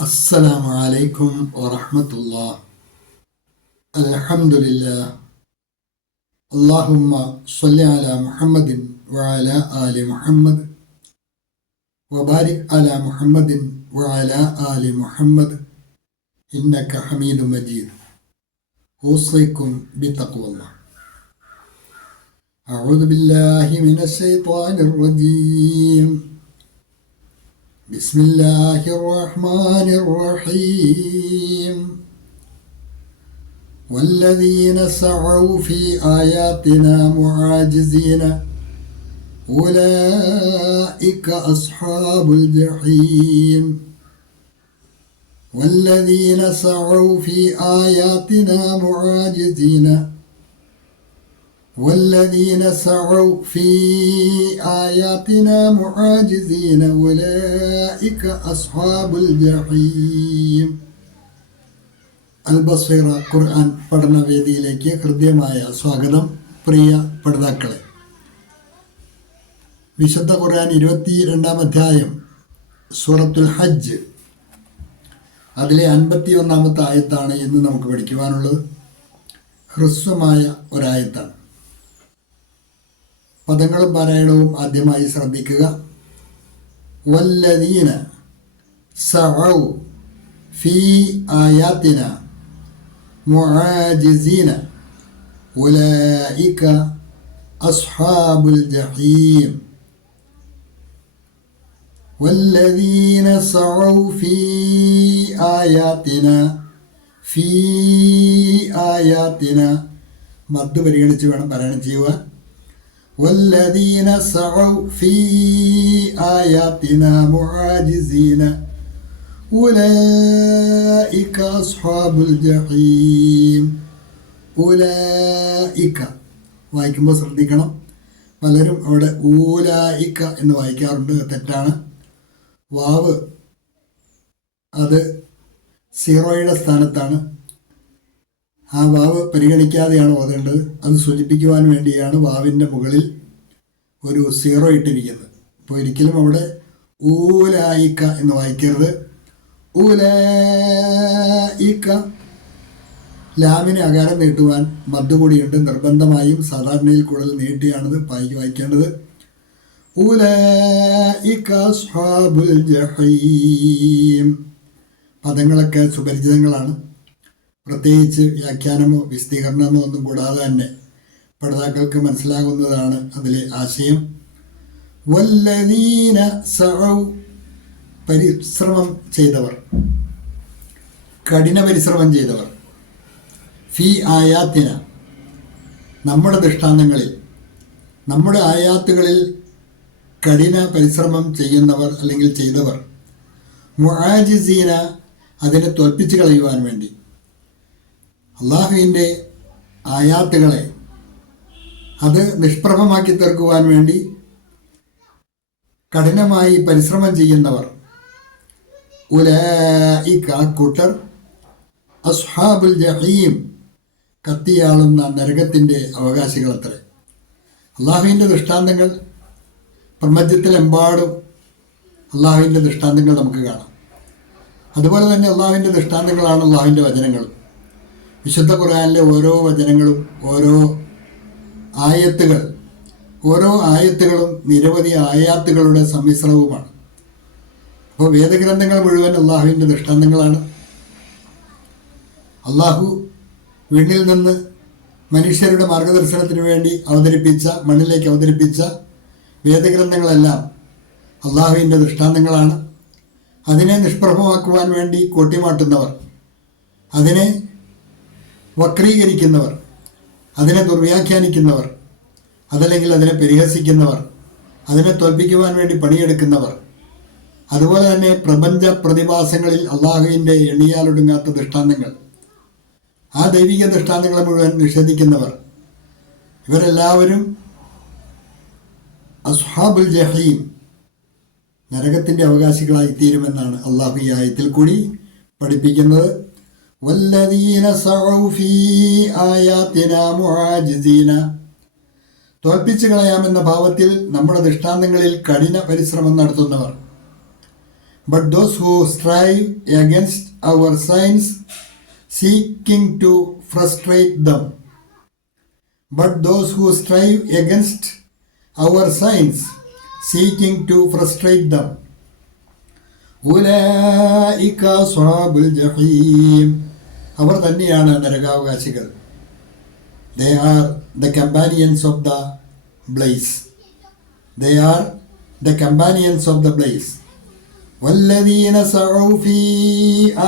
السلام عليكم ورحمة الله. الحمد لله. اللهم صل على محمد وعلى آل محمد وبارك على محمد وعلى آل محمد إنك حميد مجيد. أوصيكم بتقوى الله. أعوذ بالله من الشيطان الرجيم. بسم الله الرحمن الرحيم. والذين سعوا في آياتنا معاجزين أولئك أصحاب الجحيم. والذين سعوا في آياتنا معاجزين والذين سعوا في آياتنا معاجزين أولئك أصحاب الجحيم. അൽബസീറ ഖുർആൻ പഠനവേദിയിലേക്ക് ഹൃദ്യമായ സ്വാഗതം. പ്രിയ പഠിതാക്കളെ, വിശുദ്ധ ഖുർആൻ 22-ാം അധ്യായം സൂറത്തുൽ ഹജ്ജ്, അതിലെ 51-ാമത്തെ ആയത്താണ് ഇന്ന് നമുക്ക് പഠിക്കുവാനുള്ളത്. ഹ്രസ്വമായ ഒരായത്താണ്. പദങ്ങളും പാരായണവും ആദ്യമായി ശ്രദ്ധിക്കുക. വല്ലദീന സഅൗ ഫീ ആയാതിന മുആജിസീന ഉലൈക അസ്ഹാബുൽ ജഹീം. വല്ലദീന സഅൗ ഫീ ആയാതിന മദ് പരിഗണിച്ച് വേണം പാരായണം ചെയ്യുക. والذين سعوا في آياتنا معاجزين أولئك أصحاب الجحيم. ഉലൈക വായിക്കുമ്പോൾ ശ്രദ്ധിക്കണം. പലരും അവിടെ ഊലായിക്ക എന്ന് വായിക്കാറുണ്ട്. തെറ്റാണ്. വാവ് അത് സീറോയുടെ സ്ഥാനത്താണ്. ആ വാവ് പരിഗണിക്കാതെയാണ് ഓതേണ്ടത്. അത് സൂചിപ്പിക്കുവാൻ വേണ്ടിയാണ് വാവിൻ്റെ മുകളിൽ ഒരു സീറോ ഇട്ടിരിക്കുന്നത്. അപ്പോൾ ഒരിക്കലും അവിടെ ഊലായിക്ക എന്ന് വായിക്കരുത്. ഊലായിക്ക. ലാമിനെ അകാരം നീട്ടുവാൻ മദ് കൂടിയുണ്ട്. നിർബന്ധമായും സാധാരണയിൽ കൂടുതൽ നീട്ടിയാണത് വായിക്കേണ്ടത്. ഊലായിക അസ്ഹാബുൽ ജഹീം. പദങ്ങളൊക്കെ സുപരിചിതങ്ങളാണ്. പ്രത്യേകിച്ച് വ്യാഖ്യാനമോ വിശദീകരണമോ ഒന്നും കൂടാതെ തന്നെ പഠിതാക്കൾക്ക് മനസ്സിലാകുന്നതാണ് അതിലെ ആശയം. വല്ലദീന സഅൗ, പരിശ്രമം ചെയ്തവർ, കഠിന പരിശ്രമം ചെയ്തവർ. ഫി ആയാത്തിന, നമ്മുടെ ദൃഷ്ടാന്തങ്ങളിൽ, നമ്മുടെ ആയാത്തുകളിൽ കഠിന പരിശ്രമം ചെയ്യുന്നവർ അല്ലെങ്കിൽ ചെയ്തവർ. മുആജിസീന, അതിനെ തോൽപ്പിച്ച് കളയുവാൻ വേണ്ടി, അള്ളാഹുവിൻ്റെ ആയാത്തുകളെ അത് നിഷ്പ്രഭമാക്കി തീർക്കുവാൻ വേണ്ടി കഠിനമായി പരിശ്രമം ചെയ്യുന്നവർ. ഉലൈക, കൂട്ടർ, അസ്ഹാബുൽ ജഹീം, കത്തിയാളുന്ന നരകത്തിൻ്റെ അവകാശികളത്രേ. അള്ളാഹുവിൻ്റെ ദൃഷ്ടാന്തങ്ങൾ പ്രപഞ്ചത്തിലെമ്പാടും അള്ളാഹുവിൻ്റെ ദൃഷ്ടാന്തങ്ങൾ നമുക്ക് കാണാം. അതുപോലെ തന്നെ അള്ളാഹുവിൻ്റെ ദൃഷ്ടാന്തങ്ങളാണ് അള്ളാഹുവിൻ്റെ വചനങ്ങളും. വിശുദ്ധ ഖുർആനിലെ ഓരോ വചനങ്ങളും ഓരോ ആയത്തുകളും നിരവധി ആയാത്തുകളുടെ സമ്മിശ്രവുമാണ്. അപ്പോൾ വേദഗ്രന്ഥങ്ങൾ മുഴുവൻ അള്ളാഹുവിൻ്റെ ദൃഷ്ടാന്തങ്ങളാണ്. അള്ളാഹു വിണ്ണിൽ നിന്ന് മനുഷ്യരുടെ മാർഗദർശനത്തിന് വേണ്ടി മണ്ണിലേക്ക് അവതരിപ്പിച്ച വേദഗ്രന്ഥങ്ങളെല്ലാം അള്ളാഹുവിൻ്റെ ദൃഷ്ടാന്തങ്ങളാണ്. അതിനെ നിഷ്പ്രഭമാക്കുവാൻ വേണ്ടി കൊട്ടിമാട്ടുന്നവർ, അതിനെ വക്രീകരിക്കുന്നവർ, അതിനെ ദുർവ്യാഖ്യാനിക്കുന്നവർ, അതല്ലെങ്കിൽ അതിനെ പരിഹസിക്കുന്നവർ, അതിനെ തോൽപ്പിക്കുവാൻ വേണ്ടി പണിയെടുക്കുന്നവർ, അതുപോലെ തന്നെ പ്രപഞ്ച പ്രതിഭാസങ്ങളിൽ അള്ളാഹുവിൻ്റെ എണ്ണിയാലൊടുങ്ങാത്ത ദൃഷ്ടാന്തങ്ങൾ, ആ ദൈവിക ദൃഷ്ടാന്തങ്ങളെ മുഴുവൻ നിഷേധിക്കുന്നവർ, ഇവരെല്ലാവരും അസ്ഹാബുൽ ജഹീം, നരകത്തിൻ്റെ അവകാശികളായി തീരുമെന്നാണ് അള്ളാഹു ഈ ആയത്തിൽ കൂടി പഠിപ്പിക്കുന്നത്. വല്ലദീന സഅൗ ഫീ ആയാതിനാ മുആജിസീന, തോൽപ്പിച്ചു കളയാമെന്ന ഭാവത്തിൽ നമ്മുടെ ദൃഷ്ടാന്തങ്ങളിൽ കഠിന പരിശ്രമം നടത്തുന്നവർ. but those who strive against our signs, seeking to frustrate them. But those who strive against our signs, seeking to frustrate them. ഉലൈക അസ്ഹാബുൽ ജഹീം, അവർ തന്നെയാണ് നരകാവകാശികൾ. They are the companions of the blaze. They are the companions of the blaze. വല്ലദീന സഉ ഫീ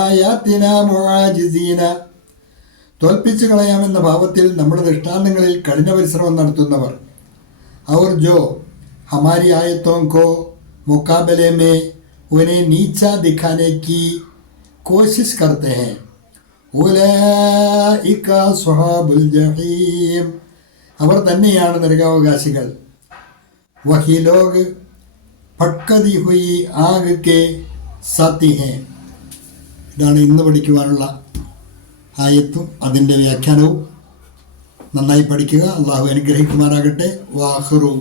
ആയാതിനാ മുആജിസീന, തോൽപ്പിച്ചു കളയാമെന്ന ഭാവത്തിൽ നമ്മുടെ ദൃഷ്ടാന്തങ്ങളിൽ കഠിന പരിശ്രമം നടത്തുന്നവർ. और जो हमारी आयतों को मुकाबले में उन्हें नीचा दिखाने की कोशिश करते हैं. उलैइക अस्हाबुल जहीम, അവർ തന്നെയാണ് നരകാവകാശികൾ. वही लोग भटकती हुई आग के साथी हैं. ഇതാണ് ഇന്ന് പഠിക്കുവാനുള്ള ആയത്തും അതിൻ്റെ വ്യാഖ്യാനവും. നന്നായി പഠിക്കുക. അള്ളാഹു അനുഗ്രഹിക്കുമാറാകട്ടെ. വാഖിറു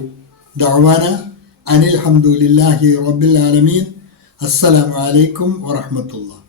ദഅ്വാന അനിൽ ഹംദുലില്ലാഹി റബ്ബിൽ ആലമീൻ. അസ്സലാമു അലൈക്കും വറഹ്മത്തുള്ളാഹി.